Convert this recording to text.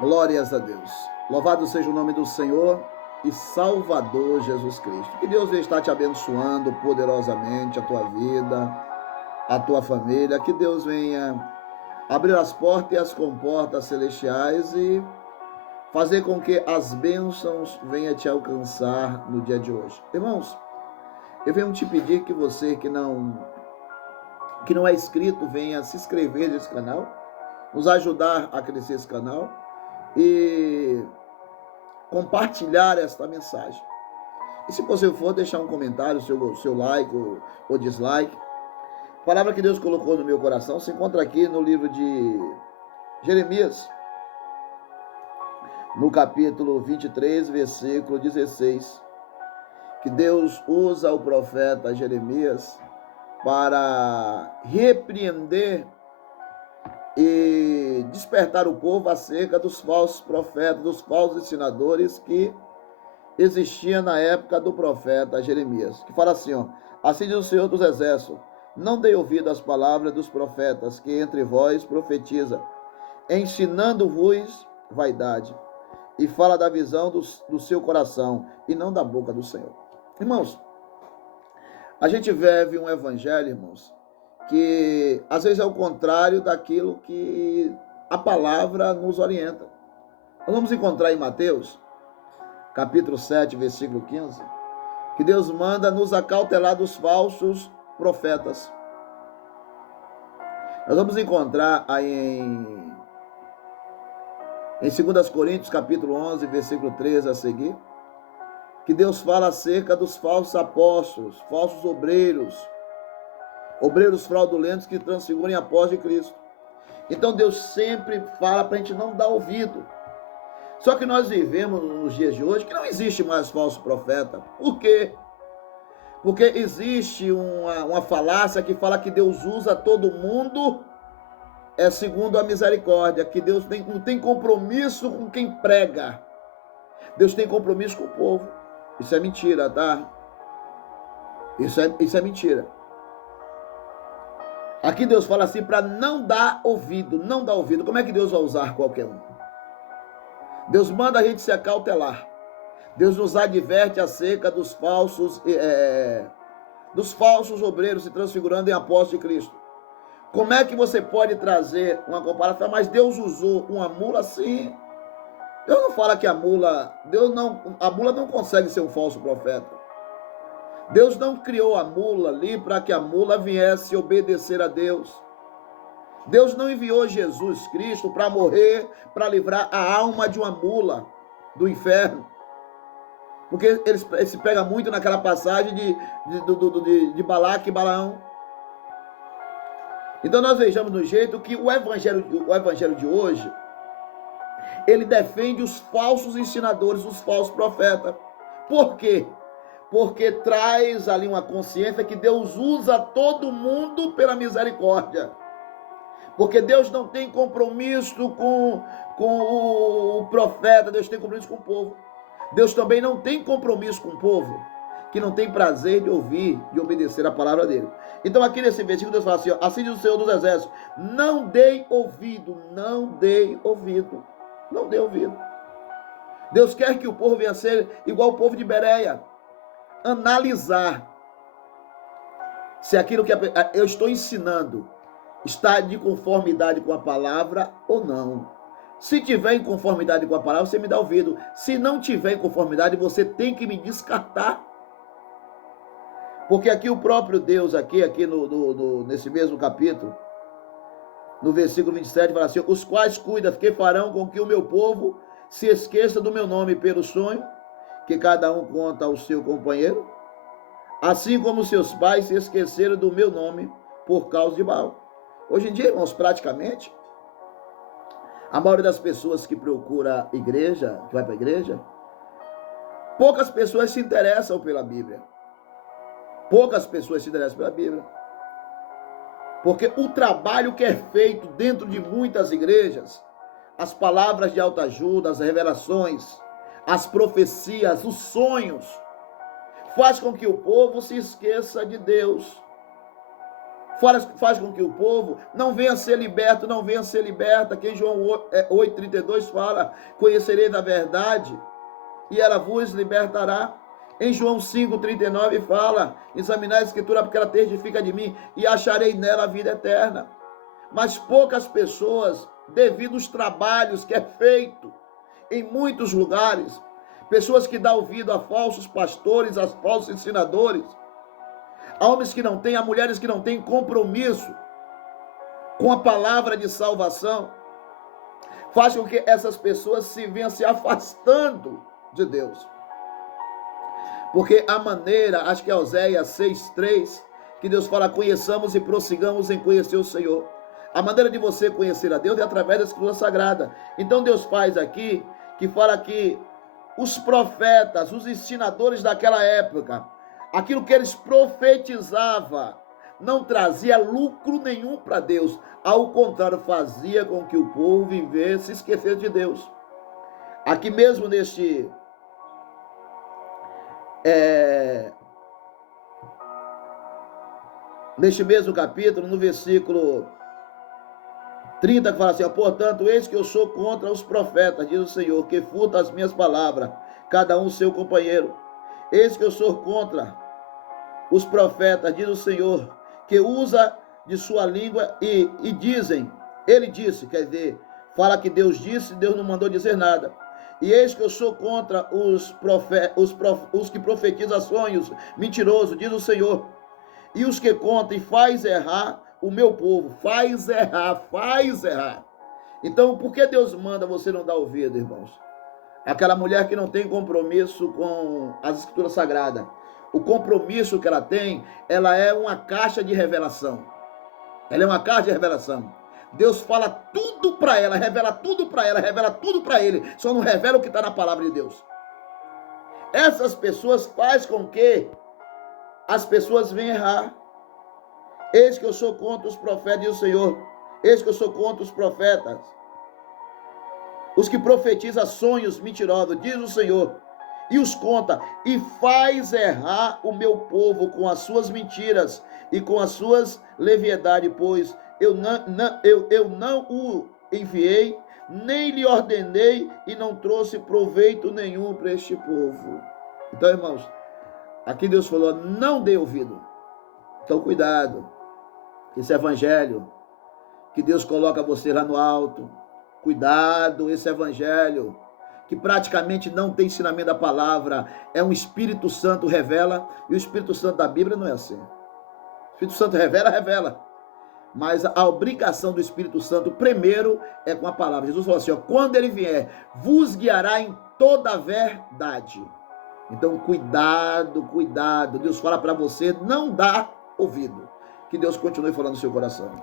Glórias a Deus. Louvado seja o nome do Senhor e Salvador Jesus Cristo. Que Deus está te abençoando poderosamente, a tua vida, a tua família. Que Deus venha abrir as portas e as comportas celestiais e fazer com que as bênçãos venham te alcançar no dia de hoje. Irmãos, eu venho te pedir que você que não é inscrito, venha se inscrever nesse canal, nos ajudar a crescer esse canal e compartilhar esta mensagem. E se você for deixar um comentário, seu like ou dislike, a palavra que Deus colocou no meu coração se encontra aqui no livro de Jeremias, no capítulo 23, versículo 16, que Deus usa o profeta Jeremias para repreender e despertar o povo acerca dos falsos profetas, dos falsos ensinadores que existiam na época do profeta Jeremias, que fala assim, ó: assim diz o Senhor dos Exércitos, não dei ouvido às palavras dos profetas que entre vós profetiza, ensinando-vos vaidade, e fala da visão do seu coração, e não da boca do Senhor. Irmãos, a gente vive um evangelho, irmãos, que às vezes é o contrário daquilo que a palavra nos orienta. Nós vamos encontrar em Mateus, capítulo 7, versículo 15, que Deus manda nos acautelar dos falsos profetas. Nós vamos encontrar aí em 2 Coríntios, capítulo 11, versículo 13 a seguir, que Deus fala acerca dos falsos apóstolos, falsos obreiros fraudulentos que transfiguram em apóstolos de Cristo. Então Deus sempre fala para a gente não dar ouvido. Só que nós vivemos nos dias de hoje que não existe mais falso profeta. Por quê? Porque existe uma falácia que fala que Deus usa todo mundo segundo a misericórdia, que Deus não tem compromisso com quem prega. Deus tem compromisso com o povo. Isso é mentira, tá? Isso é mentira. Aqui Deus fala assim para não dar ouvido, não dar ouvido. Como é que Deus vai usar qualquer um? Deus manda a gente se acautelar. Deus nos adverte acerca dos falsos obreiros se transfigurando em apóstolos de Cristo. Como é que você pode trazer uma comparação? Mas Deus usou uma mula assim. Deus não fala que a mula não consegue ser um falso profeta. Deus não criou a mula ali para que a mula viesse obedecer a Deus. Deus não enviou Jesus Cristo para morrer, para livrar a alma de uma mula do inferno. Porque ele se pega muito naquela passagem de Balaque e Balaão. Então nós vejamos no jeito que o evangelho de hoje, ele defende os falsos ensinadores, os falsos profetas. Por quê? Porque traz ali uma consciência que Deus usa todo mundo pela misericórdia. Porque Deus não tem compromisso com o profeta, Deus tem compromisso com o povo. Deus também não tem compromisso com o povo que não tem prazer de ouvir, de obedecer a palavra dele. Então aqui nesse versículo Deus fala assim, ó: assim diz o Senhor dos Exércitos, não dei ouvido, não dei ouvido, não dei ouvido. Deus quer que o povo venha a ser igual o povo de Bereia, analisar se aquilo que eu estou ensinando está de conformidade com a palavra ou não. Se tiver em conformidade com a palavra, você me dá ouvido. Se não tiver em conformidade, você tem que me descartar. Porque aqui o próprio Deus, aqui nesse mesmo capítulo, no versículo 27, fala assim: os quais cuidam, que farão com que o meu povo se esqueça do meu nome pelo sonho, que cada um conta ao seu companheiro, assim como seus pais se esqueceram do meu nome por causa de Baal. Hoje em dia, irmãos, praticamente, a maioria das pessoas que procura igreja, que vai para a igreja, poucas pessoas se interessam pela Bíblia. Poucas pessoas se interessam pela Bíblia. Porque o trabalho que é feito dentro de muitas igrejas, as palavras de autoajuda, as revelações, as profecias, os sonhos, faz com que o povo se esqueça de Deus. faz com que o povo não venha ser liberto, não venha ser liberta. Que em João 8,32 fala: conhecereis a verdade e ela vos libertará. Em João 5,39 fala: examinai a escritura porque ela testifica de mim e acharei nela a vida eterna. Mas poucas pessoas, devido aos trabalhos que é feito em muitos lugares, pessoas que dão ouvido a falsos pastores, a falsos ensinadores, a homens que não têm, a mulheres que não têm compromisso com a palavra de salvação, faz com que essas pessoas se venham se afastando de Deus. Porque a maneira, acho que é Oséias 6,3, que Deus fala: conheçamos e prossigamos em conhecer o Senhor. A maneira de você conhecer a Deus é através da Escritura Sagrada. Então Deus faz aqui, que fala que os profetas, os ensinadores daquela época, aquilo que eles profetizavam, não trazia lucro nenhum para Deus. Ao contrário, fazia com que o povo vivesse, esquecesse de Deus. Aqui mesmo neste mesmo capítulo, no versículo 30, que fala assim: portanto, eis que eu sou contra os profetas, diz o Senhor, que furtam as minhas palavras, cada um seu companheiro. Eis que eu sou contra os profetas, diz o Senhor, que usa de sua língua e dizem, ele disse, quer dizer, fala que Deus disse, Deus não mandou dizer nada. E eis que eu sou contra os que profetizam sonhos mentirosos, diz o Senhor, e os que contam e faz errar o meu povo, faz errar. Então, por que Deus manda você não dar ouvido, irmãos? Aquela mulher que não tem compromisso com as Escrituras Sagradas. O compromisso que ela tem, ela é uma caixa de revelação. Ela é uma caixa de revelação. Deus fala tudo para ela, revela tudo para ela, revela tudo para ele. Só não revela o que está na palavra de Deus. Essas pessoas fazem com que as pessoas venham errar. Eis que eu sou contra os profetas, diz o Senhor. Eis que eu sou contra os profetas. Os que profetizam sonhos mentirosos, diz o Senhor. E os conta, e faz errar o meu povo com as suas mentiras e com as suas leviedades, pois eu não o enviei, nem lhe ordenei e não trouxe proveito nenhum para este povo. Então, irmãos, aqui Deus falou: não dê ouvido. Então, cuidado. Esse evangelho que Deus coloca você lá no alto, cuidado, esse evangelho que praticamente não tem ensinamento da palavra, é um Espírito Santo revela, e o Espírito Santo da Bíblia não é assim. O Espírito Santo revela, mas a obrigação do Espírito Santo primeiro é com a palavra. Jesus falou assim: quando ele vier, vos guiará em toda a verdade. Então, cuidado. Deus fala para você não dar ouvido. Que Deus continue falando no seu coração.